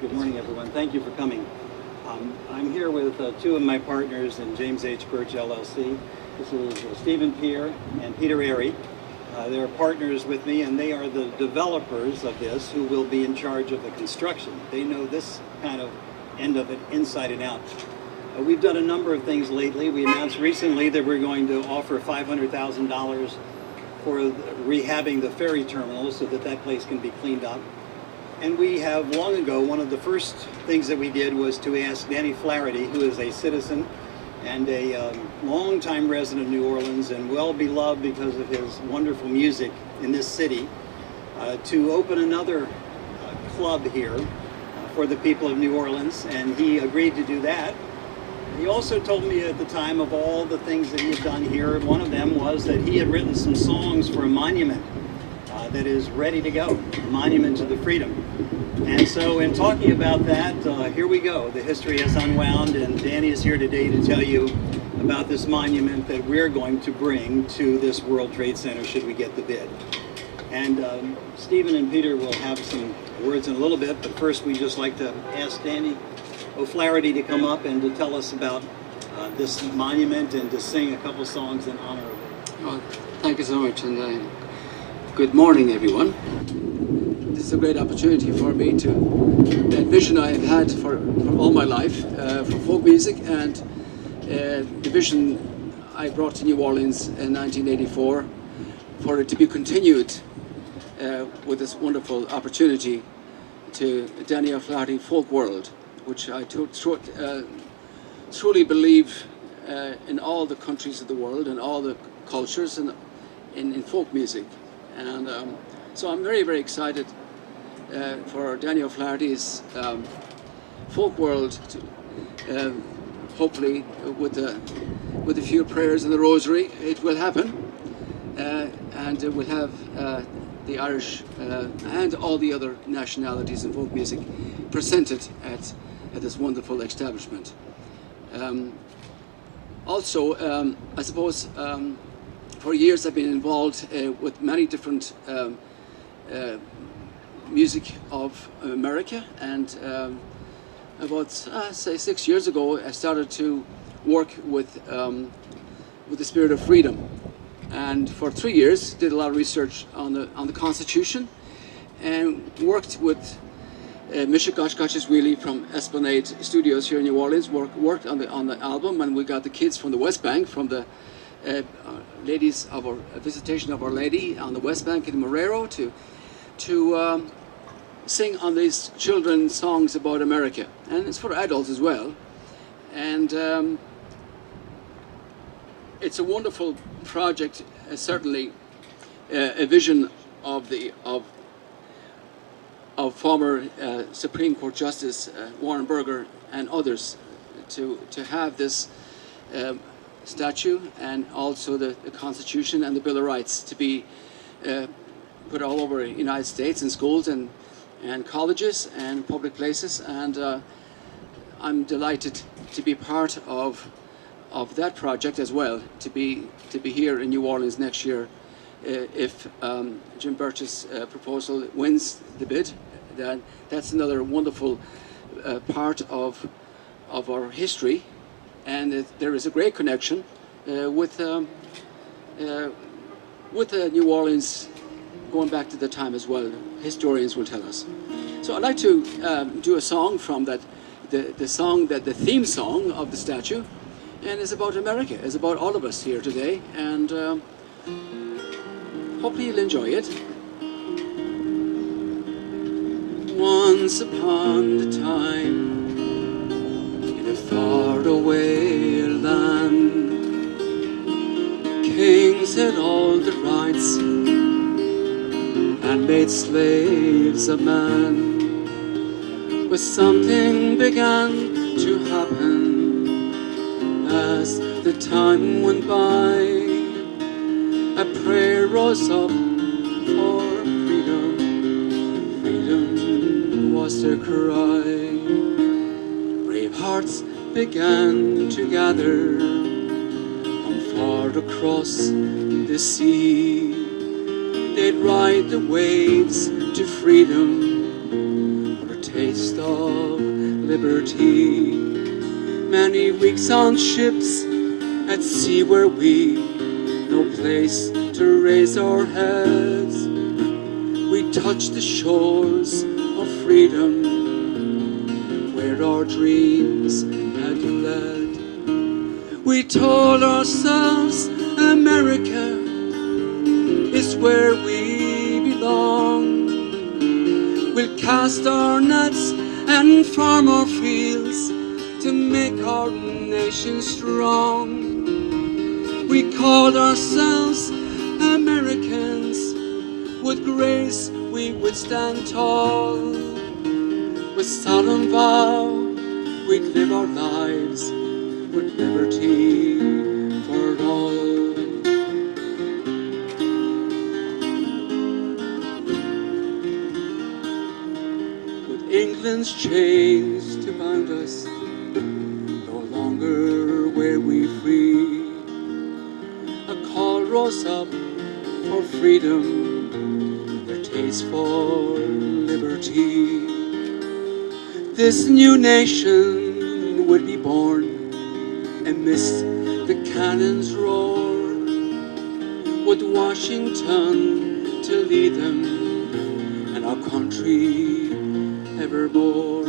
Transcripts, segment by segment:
Good morning, everyone. Thank you for coming. I'm here with two of my partners in James H. Birch LLC. This is Stephen Peer and Peter Airy. They're partners with me, and they are the developers of this who will be in charge of the construction. They know this kind of end of it inside and out. We've done a number of things lately. We announced recently that we're going to offer $500,000 for rehabbing the ferry terminal so that that place can be cleaned up. And we have long ago, one of the first things that we did was to ask Danny Flaherty, who is a citizen and a longtime resident of New Orleans and well beloved because of his wonderful music in this city, to open another club here for the people of New Orleans, and he agreed to do that. He also told me at the time of all the things that he had done here, one of them was that he had written some songs for a monument that is ready to go, a monument to the freedom. And so in talking about that, here we go. The history has unwound, and Danny is here today to tell you about this monument that we're going to bring to this World Trade Center should we get the bid. And Stephen and Peter will have some words in a little bit, but first we just like to ask Danny O'Flaherty to come up and to tell us about this monument and to sing a couple songs in honor of it. Well, thank you so much, and good morning, everyone. This is a great opportunity for me to, that vision I have had for all my life, for folk music, and the vision I brought to New Orleans in 1984, for it to be continued with this wonderful opportunity to Danny O'Flaherty Folk World, which I truly believe in all the countries of the world and all the cultures and in folk music. And so I'm very, very excited for Danny O'Flaherty's Folk World to hopefully with a few prayers in the rosary it will happen, and it will have the Irish and all the other nationalities in folk music presented at this wonderful establishment. Also, I suppose for years I've been involved with many different music of America, and about say 6 years ago I started to work with the Spirit of Freedom, and for 3 years did a lot of research on the Constitution, and worked with Misha Gotchgotch's from Esplanade Studios here in New Orleans. Worked on the album, and we got the kids from the West Bank, from the ladies of our Visitation of Our Lady on the West Bank in Marrero, to sing on these children's songs about America, and it's for adults as well. And it's a wonderful project, certainly a vision of former Supreme Court Justice Warren Burger and others to have this statue, and also the Constitution and the Bill of Rights to be put all over the United States in schools and colleges and public places. And I'm delighted to be part of that project as well, to be here in New Orleans next year if Jim Birch's proposal wins the bid. That's another wonderful part of our history, and there is a great connection with New Orleans going back to the time as well. Historians will tell us. So I'd like to do a song from that, the theme song of the statue, and it's about America. It's about all of us here today, and hopefully you'll enjoy it. Once upon a time, in a faraway land, kings had all the rights and made slaves of man. But something began to happen as the time went by. A prayer rose up for freedom. Freedom was their cry. Brave hearts began to gather from far across the sea. They'd ride the waves to freedom, for a taste of liberty. Many weeks on ships at sea where we no place to raise our heads. We touched the shores of freedom where our dreams had led. We told ourselves America is where we belong. We'll cast our nets and farm our fields to make our nation strong. We called ourselves Americans. With grace we would stand tall. With solemn vow we'd live our lives with liberty for all. With England's chains to bind us, no longer were we free. A call rose up for freedom, a taste for liberty. This new nation would be born amidst the cannon's roar, with Washington to lead them and our country evermore.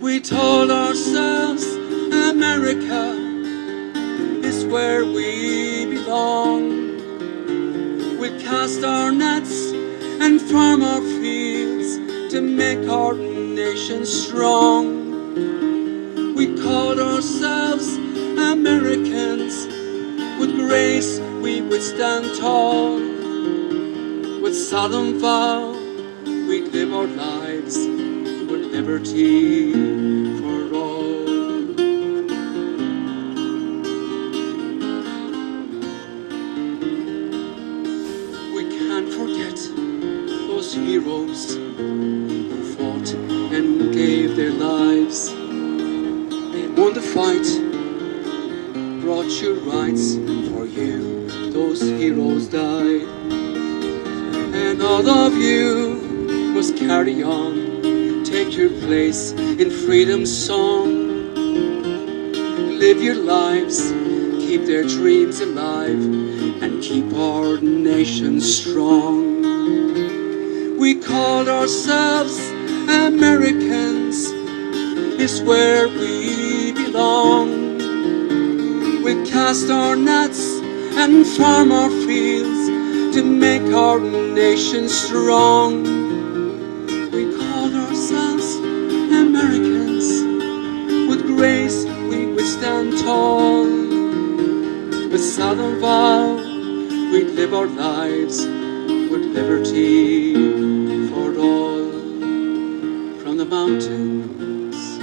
We told ourselves America is where we belong. We'll cast our nets and farm our fields to make our nation strong. We called ourselves Americans. With grace we would stand tall. With solemn vow we'd live our lives with liberty for all. We can't forget those heroes who fought and gave their lives. They won the fight, brought you rights. For you, those heroes died. And all of you must carry on, take your place in freedom's song. Live your lives, keep their dreams alive, and keep our nation strong. We called ourselves Americans, is where we belong. We cast our nets and farm our fields to make our nation strong. We called ourselves Americans. With grace we would stand tall. With solemn vow we'd live our lives with liberty for all. From the mountains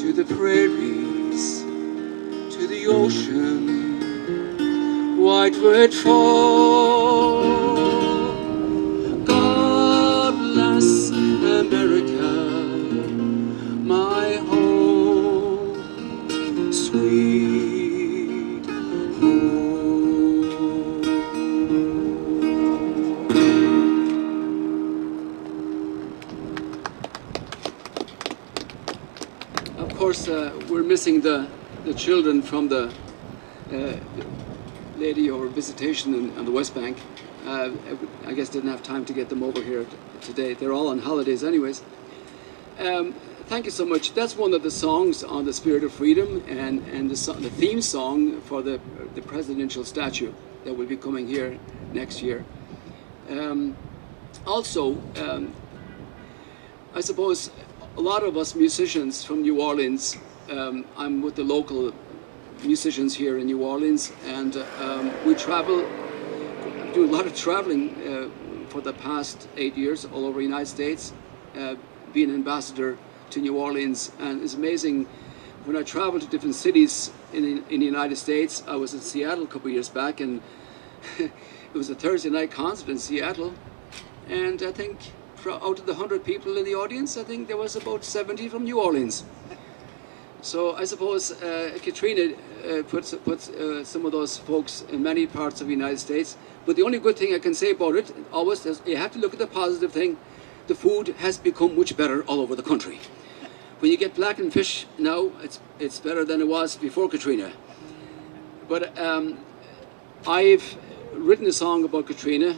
to the prairies to the ocean, white would fall. God bless America, my home, sweet home. Of course, we're missing the children from the lady over visitation on the West Bank. I guess didn't have time to get them over here today. They're all on holidays anyways. Thank you so much. That's one of the songs on the Spirit of Freedom and the theme song for the presidential statue that will be coming here next year. Also, I suppose a lot of us musicians from New Orleans, I'm with the local musicians here in New Orleans, and we travel, do a lot of traveling for the past 8 years all over the United States, being an ambassador to New Orleans. And it's amazing when I travel to different cities in the United States. I was in Seattle a couple of years back, and it was a Thursday night concert in Seattle, and I think out of the 100 people in the audience, I think there was about 70 from New Orleans. So I suppose Katrina puts some of those folks in many parts of the United States. But the only good thing I can say about it always is you have to look at the positive thing. the food has become much better all over the country. When you get blackened fish now, it's better than it was before Katrina. But I've written a song about Katrina,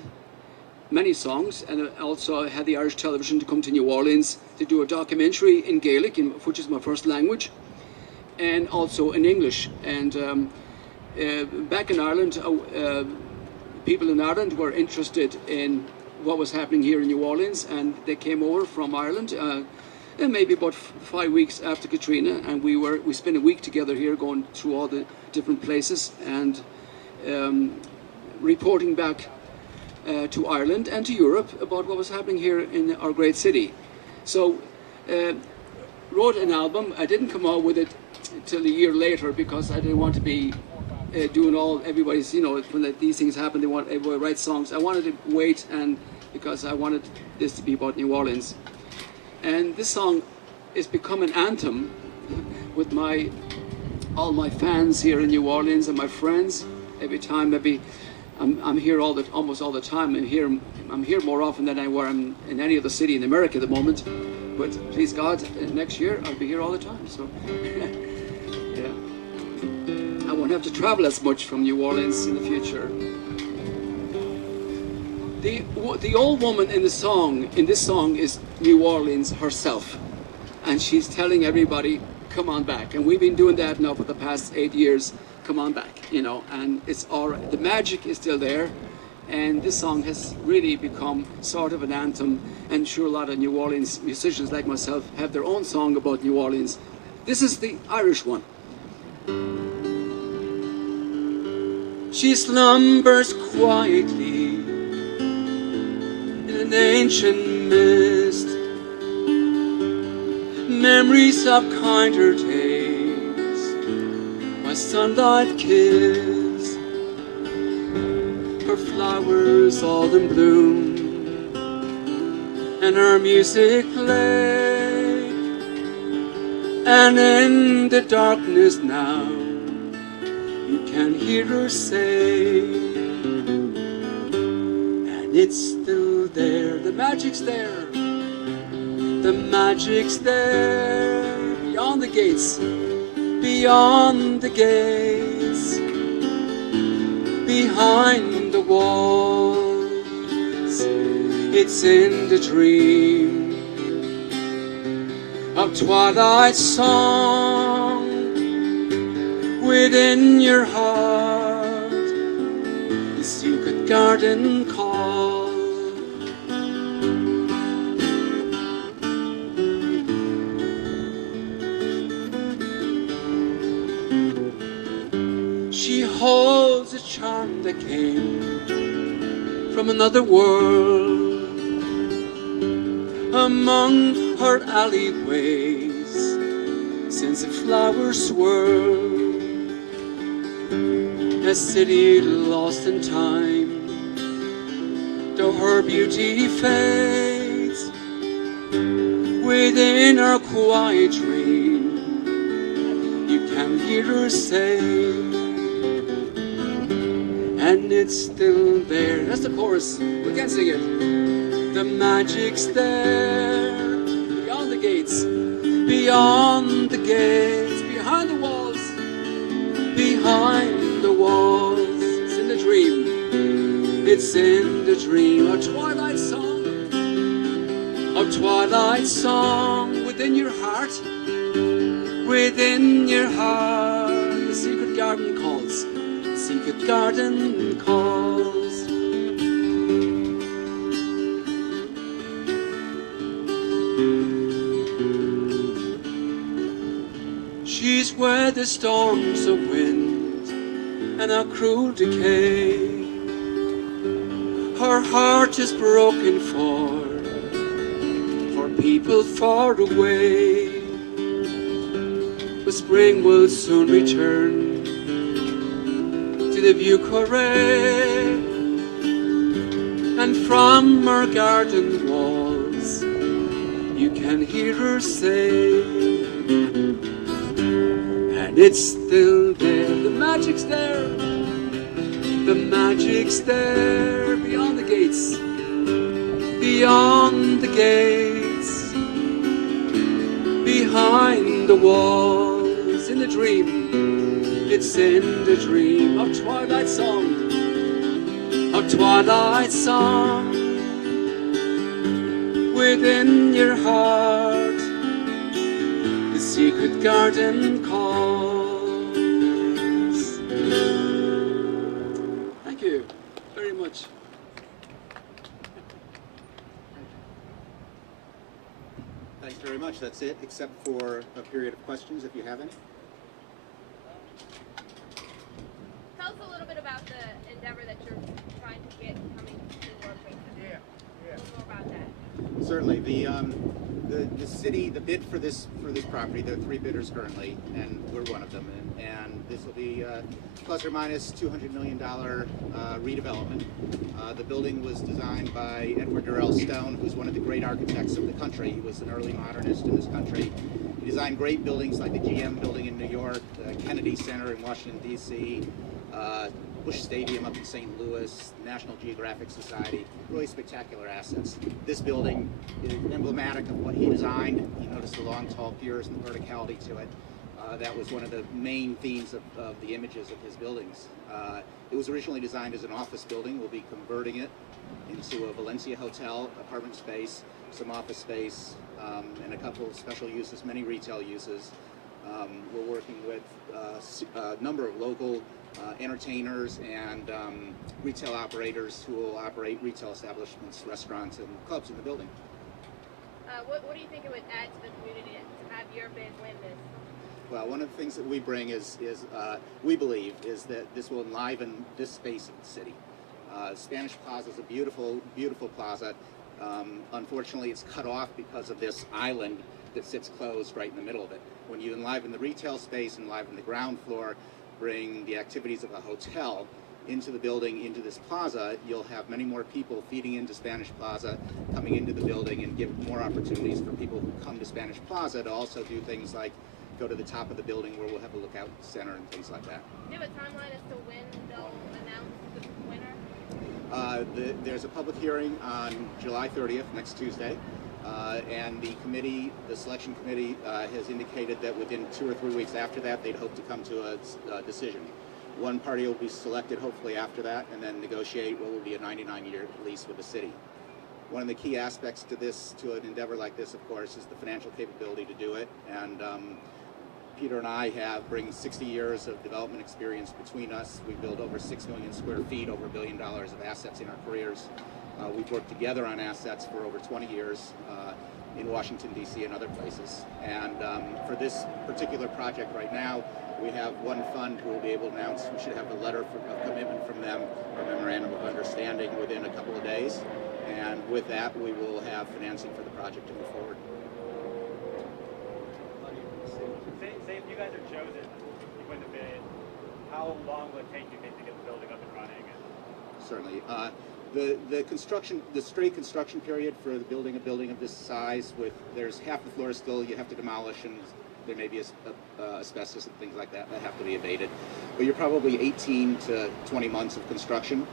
many songs, and also I had the Irish television to come to New Orleans to do a documentary in Gaelic, which is my first language, and also in English. And back in Ireland, people in Ireland were interested in what was happening here in New Orleans, and they came over from Ireland, and maybe about 5 weeks after Katrina, and we spent a week together here, going through all the different places and reporting back to Ireland and to Europe about what was happening here in our great city. So wrote an album. I didn't come out with it till a year later because I didn't want to be doing all everybody's, when these things happen, they want everybody to write songs. I wanted to wait, and because I wanted this to be about New Orleans. And this song has become an anthem with all my fans here in New Orleans and my friends. Every time, I'm here almost all the time. I'm here more often than I were in any other city in America at the moment. But please God, next year I'll be here all the time. So yeah, I won't have to travel as much from New Orleans in the future. The old woman in this song is New Orleans herself, and she's telling everybody, come on back. And we've been doing that now for the past 8 years. Come on back, and the magic is still there, and this song has really become sort of an anthem. And sure, a lot of New Orleans musicians like myself have their own song about New Orleans. This is the Irish one. She slumbers quietly in an ancient mist, memories of kinder days, my sunlight kiss, her flowers all in bloom, and her music played. And in the darkness now, you can hear her say, and it's still there, the magic's there, the magic's there, beyond the gates, beyond the gates, behind the walls. It's in the dream of twilight song within your heart, the secret garden call. She holds a charm that came from another world, among her alleyways since the flowers swirl. A city lost in time, though her beauty fades, within her quiet dream you can hear her say, and it's still there. That's the chorus, we can sing it. The magic's there, beyond the gates, beyond the gates, behind the walls, behind the walls. It's in the dream, it's in the dream. A twilight song within your heart, within your heart. The secret garden calls, the secret garden calls. She's where the storms of wind and a cruel decay, her heart is broken for people far away. But spring will soon return to the Vieux Carré, and from her garden walls you can hear her say, and it's still there, the magic's there, the magic's there, beyond the gates, beyond the gates, behind the walls, in the dream, it's in the dream of Twilight Song, of Twilight Song, within your heart, the secret garden calls. Thank you very much. Thanks very much. That's it, except for a period of questions, if you have any. Tell us a little bit about the endeavor that you're trying to get coming to World Trade Center. A little more about that. Certainly. The city, the bid for this property, there are 3 bidders currently, and we're one of them. And this will be plus or minus $200 million redevelopment. The building was designed by Edward Durrell Stone, who's one of the great architects of the country. He was an early modernist in this country. He designed great buildings like the GM building in New York, the Kennedy Center in Washington, D.C., Bush Stadium up in St. Louis, National Geographic Society, really spectacular assets. This building is emblematic of what he designed. You notice the long, tall piers and the verticality to it. That was one of the main themes of the images of his buildings. It was originally designed as an office building. We'll be converting it into a Valencia hotel, apartment space, some office space, and a couple of special uses, many retail uses. We're working with a number of local entertainers and retail operators who will operate retail establishments, restaurants, and clubs in the building. What do you think it would add to the community to have your bid win this? Well, one of the things that we bring is we believe, is that this will enliven this space of the city. Spanish Plaza is a beautiful, beautiful plaza. Unfortunately, it's cut off because of this island that sits closed right in the middle of it. When you enliven the retail space, enliven the ground floor, bring the activities of a hotel into the building, into this plaza, you'll have many more people feeding into Spanish Plaza, coming into the building, and give more opportunities for people who come to Spanish Plaza to also do things like go to the top of the building where we'll have a lookout center and things like that. Do you have a timeline as to when they'll announce the winner? There's a public hearing on July 30th, next Tuesday, and the committee, the selection committee, has indicated that within 2 or 3 weeks after that, they'd hope to come to a decision. One party will be selected hopefully after that, and then negotiate what will be a 99-year lease with the city. One of the key aspects to this, to an endeavor like this, of course, is the financial capability to do it. And Peter and I bring 60 years of development experience between us. We built over 6 million square feet, over $1 billion of assets in our careers. We've worked together on assets for over 20 years in Washington, D.C. and other places. And for this particular project right now, we have one fund who will be able to announce. We should have a letter of commitment from them, or a memorandum of understanding, within a couple of days. And with that, we will have financing for the project to move forward. Say if you guys are chosen, you win the bid, how long will it take, you think, to get the building up and running? Certainly. The construction, the straight construction period for the building a building of this size, there's half the floor still you have to demolish, and there may be asbestos and things like that have to be abated. But you're probably 18 to 20 months of construction.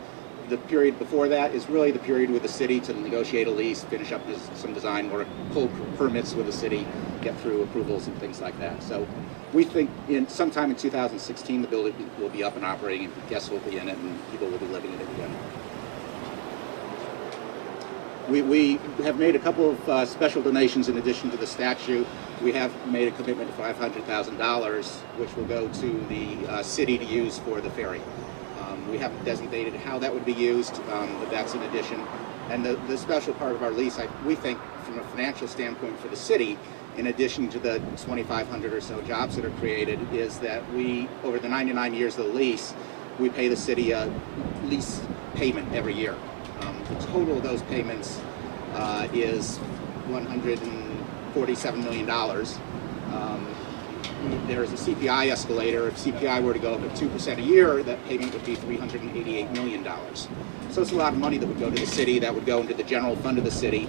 The period before that is really the period with the city to negotiate a lease, finish up some design work, pull permits with the city, get through approvals and things like that. So we think sometime in 2016 the building will be up and operating, and guests will be in it, and people will be living in it again. We have made a couple of special donations in addition to the statue. We have made a commitment of $500,000, which will go to the city to use for the ferry. We haven't designated how that would be used, but that's in addition. And the special part of our lease, we think, from a financial standpoint for the city, in addition to the 2,500 or so jobs that are created, is that we, over the 99 years of the lease, we pay the city a lease payment every year. The total of those payments is $147 million. There is a CPI escalator. If CPI were to go up at 2% a year, that payment would be $388 million. So it's a lot of money that would go to the city, that would go into the general fund of the city.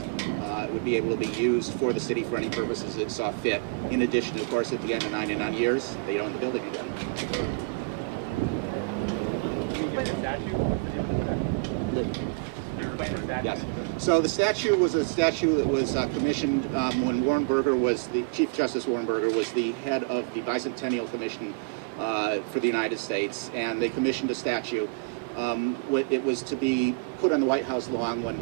It would be able to be used for the city for any purposes it saw fit. In addition, of course, at the end of 99 years, they own the building again. Can you explain the statue? explain the statue? Yes. So the statue was a statue that was commissioned when Warren Burger was the Chief Justice. Warren Burger was the head of the Bicentennial Commission for the United States, and they commissioned a statue. It was to be put on the White House lawn when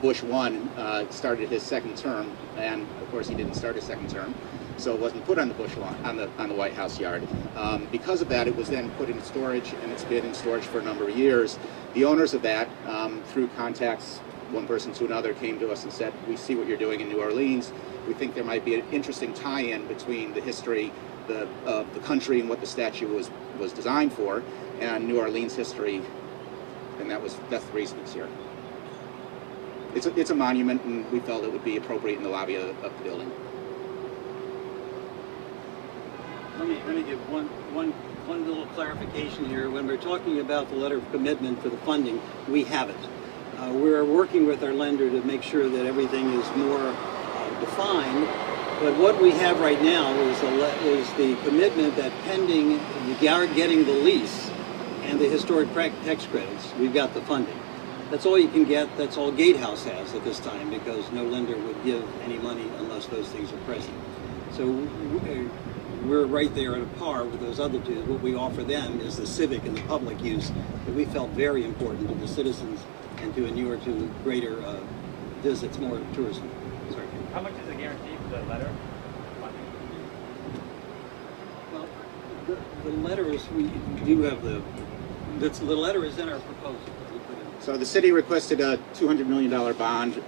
Bush won, started his second term, and of course he didn't start his second term, so it wasn't put on the Bush lawn on the White House yard. Because of that, it was then put in storage, and it's been in storage for a number of years. The owners of that, through contacts, one person to another, came to us and said, "We see what you're doing in New Orleans. We think there might be an interesting tie-in between the history of the country and what the statue was designed for, and New Orleans history," and that's the reason it's here. It's a monument, and we felt it would be appropriate in the lobby of the building. Let me give one little clarification here. When we're talking about the letter of commitment for the funding, we have it. We're working with our lender to make sure that everything is more defined. But what we have right now is the commitment that pending getting the lease and the historic tax credits, we've got the funding. That's all you can get. That's all Gatehouse has at this time, because no lender would give any money unless those things are present. So we're right there at a par with those other two. What we offer them is the civic and the public use that we felt very important to the citizens and to inure to greater visits, more tourism. Sorry. How much is the guarantee for the letter? Well, the letters, we do have the letter is in our proposal. So the city requested a $200 million bond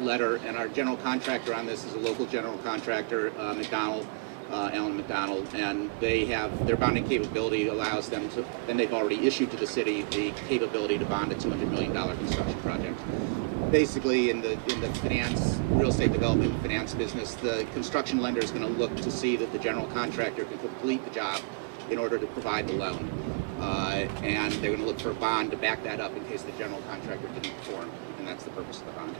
letter, and our general contractor on this is a local general contractor, Allen McDonald, and their bonding capability allows them to, and they've already issued to the city the capability to bond a $200 million construction project. Basically, in the real estate development finance business, the construction lender is going to look to see that the general contractor can complete the job in order to provide the loan. And they're going to look for a bond to back that up in case the general contractor didn't perform, and that's the purpose of the bond.